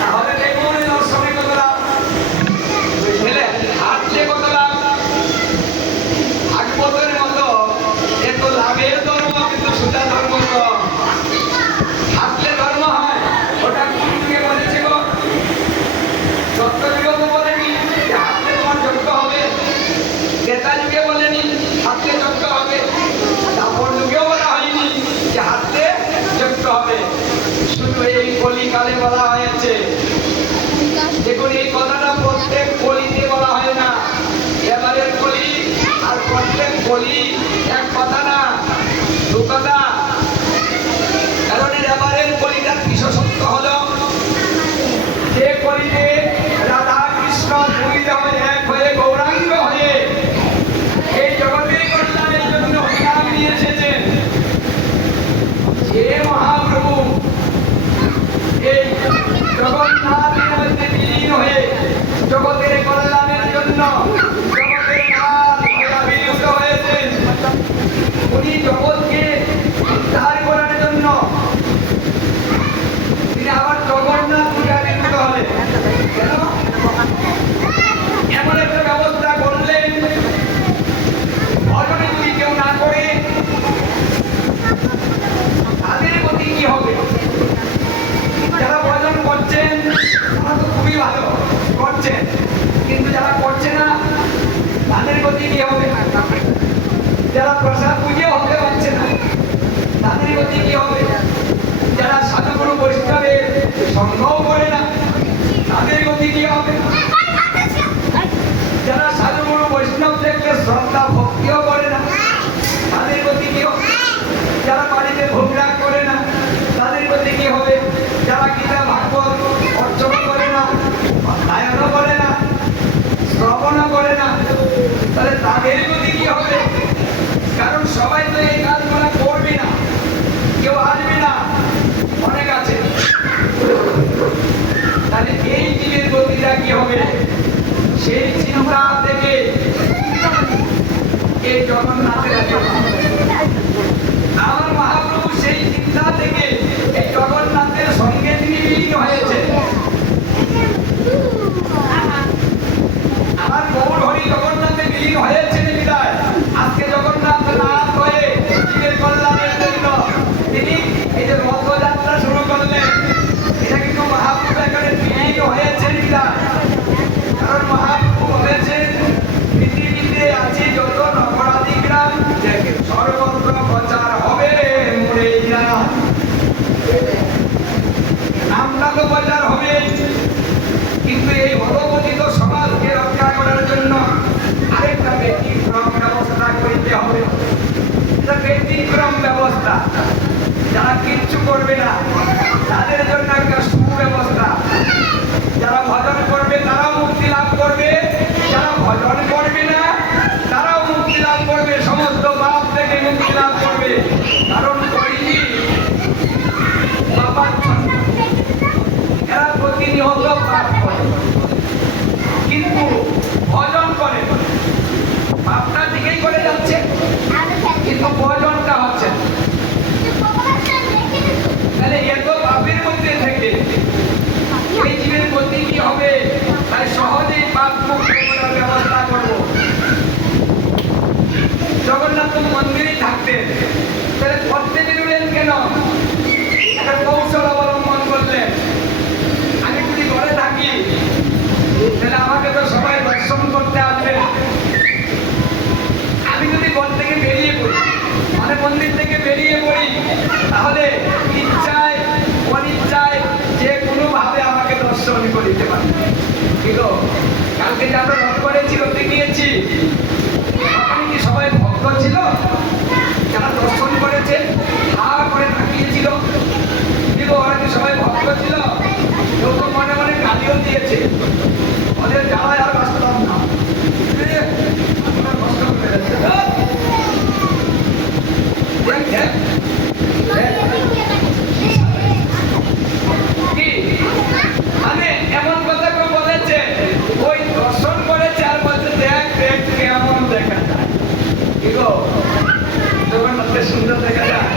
তাহলে দেখুন এই দর্শনে কত লাভ, বুঝলে? হাঁটলে কত লাভ, ভাগবতের মতো এত লাভের ধর্ম কিন্তু সোজা ধর্ম কম। হাঁটলে ধর্ম হয়, ওটা কোন যুগে বলেছিল? সত্যযুগে তো বলেনি যে হাঁটলে তোমার যজ্ঞ হবে, ত্রেতা যুগে বলেনি হাঁটলে যজ্ঞ হবে, তারপর যুগেও বলা হয়নি যে হাঁটলে যজ্ঞ হবে। শুধু এই কলিকালে বলা হয়েছে। দেখুন এই কথাটা প্রত্যেক কলিতে বলা হয় না, এবারের কলি আর প্রত্যেক কলি এক কথা না, দু কথা। কারণ এবারের কলিটার বিশেষত্ব হলো যে কলিতে রাধা কৃষ্ণ দুই হয়ে এক হয়ে গৌরাঙ্গ হয়ে এই জগতের কল্যাণের জন্য হরিনাম নিয়ে এসেছেন। যে মহাপ্রভু এই জগন্নাথের মধ্যে বিলীন হয়ে জগতের কল্যাণের জন্য জগতের নাথ হয়ে আবির্ভূত হয়েছেন, উনি জগৎকে উদ্ধার করার জন্য তিনি আবার জগন্নাথ রূপে আবির্ভূত হলেন। কেন? এমন একটা ব্যবস্থা করলেন, ভজনে যদি কেউ না করে তাদের গতি কি হবে? যারা ভজন করছেন তারা তো খুবই ভালো করছেন, কিন্তু যারা করছে না তাদের গতি কি হবে? যারা প্রসাদ পুজো হতে পারছে না তাদের গতি কি হবে? যারা সাধুগুরু বৈষ্ণবের সঙ্গও করে না তাদের গতি কি হবে? যারা সাধুগুরু বৈষ্ণবদেরকে শ্রদ্ধা ভক্তিও করে না তাদের গতি কি হবে? যারা বাড়িতে ভোগ রাগ করে না তাদের গতি কি হবে? যারা গীতা ভাগবত অর্চনা করে না, অধ্যয়নও করে না, শ্রবণও করে না, তাহলে তাদের গতি কি হবে? কারণ সবাই তো এই কাজগুলো করবে না, কেউ আসবে না, অনেক আছে। তাহলে এই জীবের গতিটা কি হবে? সেই চিন্তা থেকে এই জগন্নাথের আমার মহাপ্রভু সেই চিন্তা থেকে এই জগন্নাথের সঙ্গে তিনি বিলীন হয়েছে। আমার গৌর হরি জগন্নাথে বিলীন হয়েছে বিদায় আজকে জগন্নাথ নাথ হয়ে জীবের কল্যাণের জন্য তিনি এই যে রথযাত্রা শুরু করলেন। এটা কিন্তু মহাপ্রভু এখানে বিলীন হয়েছে বিদায়। কারণ মহাপ্রভু বলেছেন পৃথিবীতে আছে যত নগরাদি গ্রাম সর্বত্র প্রচার হবে মুরেইয়া, নামটা তো প্রচার হবে, কিন্তু এই অবগতিত সমাজকে রক্ষা করার জন্য আরেকটা ব্যতিক্রম ব্যবস্থা করতে হবে। এটা ব্যতিক্রম ব্যবস্থা, যারা কিচ্ছু করবে না তাদের জন্য একটা সুব্যবস্থা। যারা ভজন করবে তারাও মুক্তি লাভ করবে, যারা ভজন করবে না তারাও মুক্তি লাভ করবে, সমস্ত পাপ থেকে মুক্তি লাভ করবে। কারণ কলিযুগে পাপাচ্ছন্ন, এরা প্রতিনিয়ত পাপ করে কিন্তু ভজন করে, পাপটা দিকেই করে যাচ্ছে কিন্তু ভজনটা হচ্ছে না। তাহলে এত পাপের মধ্যে থেকে এই জীবের গতি কি হবে? তাই সহজেই পাপ মুক্ত করার ব্যবস্থা করব। জগন্নাথ মন্দিরেই থাকতেন, তাহলে করতে বেরোলেন কেন? একটা কৌশল অবলম্বন করলেন। আমি যদি ঘরে থাকি তাহলে আমাকে তো সবাই দর্শন করতে আসবে। আমি যদি ঘর থেকে বেরিয়ে পড়ি, মানে মন্দির থেকে বেরিয়ে পড়ি, তাহলে ইচ্ছায় অনিচ্ছায় যে কোনো ভাবে আমাকে দর্শন করিতে পারবে। কিন্তু কালকে যে আমরা রথ করেছি, রথে গিয়েছি, ওখানে কি সবাই ভক্ত ছিল? যারা দর্শন করেছে আর করে তাকিয়েছিল, কিন্তু ওরা কি সবাই ভক্ত ছিল? কেউ তো মনে মনে গালিও দিয়েছে, ওদের জ্বালায় আর বাঁচতাম না, কষ্ট করে যাচ্ছে। মানে এমন কথা কেউ বলেছে, ওই দর্শন করেছে আর বলছে দেখ দেখ কেমন দেখা যায়, কি গো জগন্নাথকে সুন্দর দেখা যায়।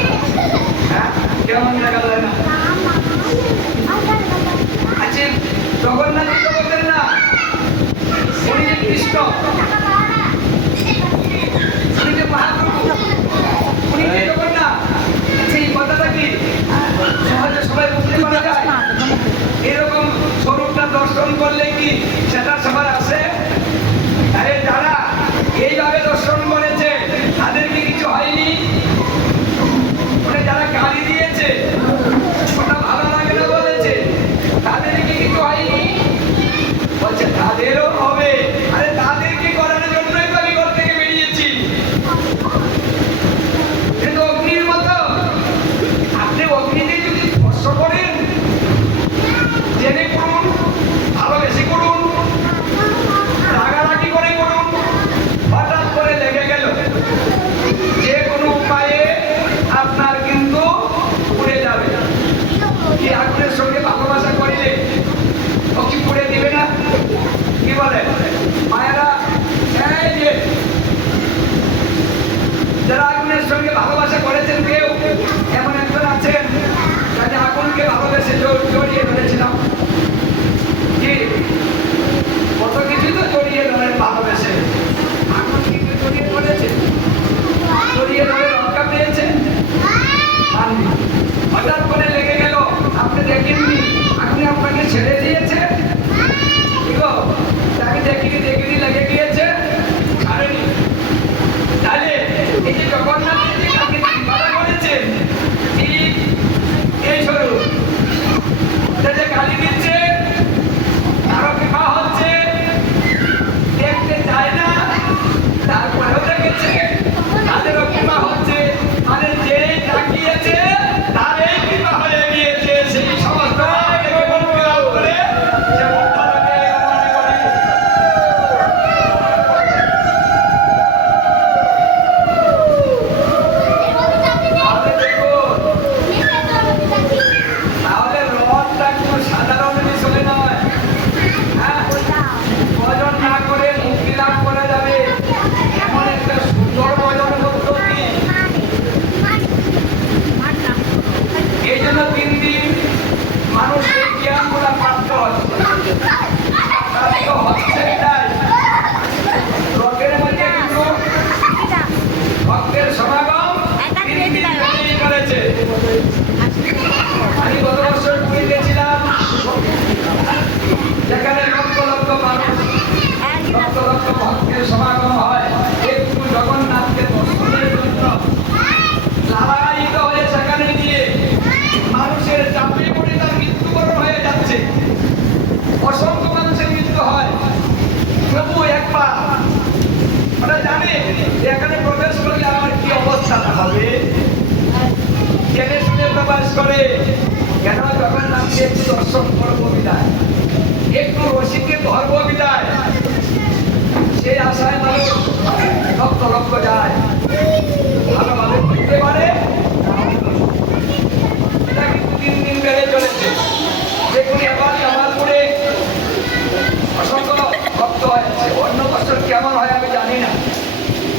করে কেন জগন্নাথকে একটু দর্শন করবো বিদায়, একটু রসিকে ধরবো বিদায়, সেই আশায় মানুষ লক্ষ লক্ষ যায়, ভালোভাবে বুঝতে পারে। এটা কিন্তু দিন দিন বেড়ে চলেছে। দেখুন এবার জামালপুরে অসংখ্য ভক্ত হয়েছে, অন্য বছর কেমন হয় আমি জানি না,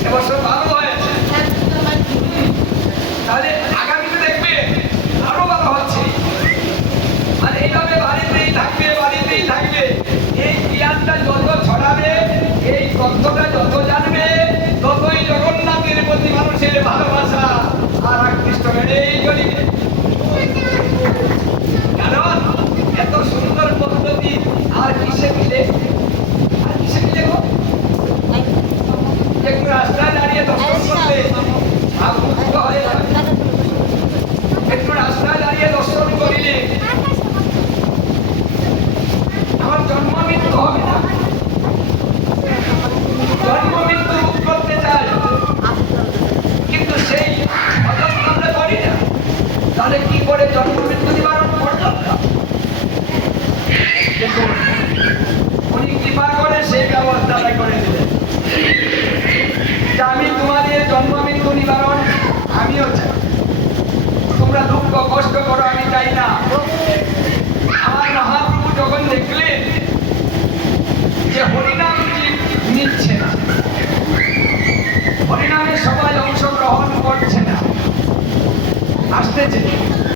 এবছর ভালো হয়েছে। তাহলে আগামীতে দেখবে আরো ভালো হচ্ছে। আর এইভাবে বাড়িতেই থাকবে, বাড়িতেই থাকবে, এই জ্ঞানটা যত ছড়াবে, এই তথ্যটা যত জানবে, ততই জগন্নাথের প্রতি মানুষের ভালোবাসা আর আকৃষ্ট বেড়েই চলিবে। কারণ এত সুন্দর পদ্ধতি আর কিসে মিলে, আর কিসে মিলে গো? একটু রাস্তায় দাঁড়িয়ে দর্শন করলে আকুষ্ট হয়ে যাবে, একটু রাস্তায় দাঁড়িয়ে দর্শন করিলে আমার জন্ম মৃত্যু হবে না। জন্ম মৃত্যু রোধ করতে চাই, কিন্তু সেই অযত্ন আমরা করি না। তাহলে কি করে জন্ম মৃত্যু নিবারণ করতে? দেখুন উনি কৃপা করে সেই ব্যবস্থাটা করে দিলেন যে আমি তোমাদের জন্ম মৃত্যু নিবারণ আমিও চাই, তোমরা দুঃখ কষ্ট করো আমি চাই না। আমার মহাপ্রভু যখন দেখলেন যে হরিনাম নিচ্ছে না, হরিনামে সবাই অংশগ্রহণ করছে না, আসতেছে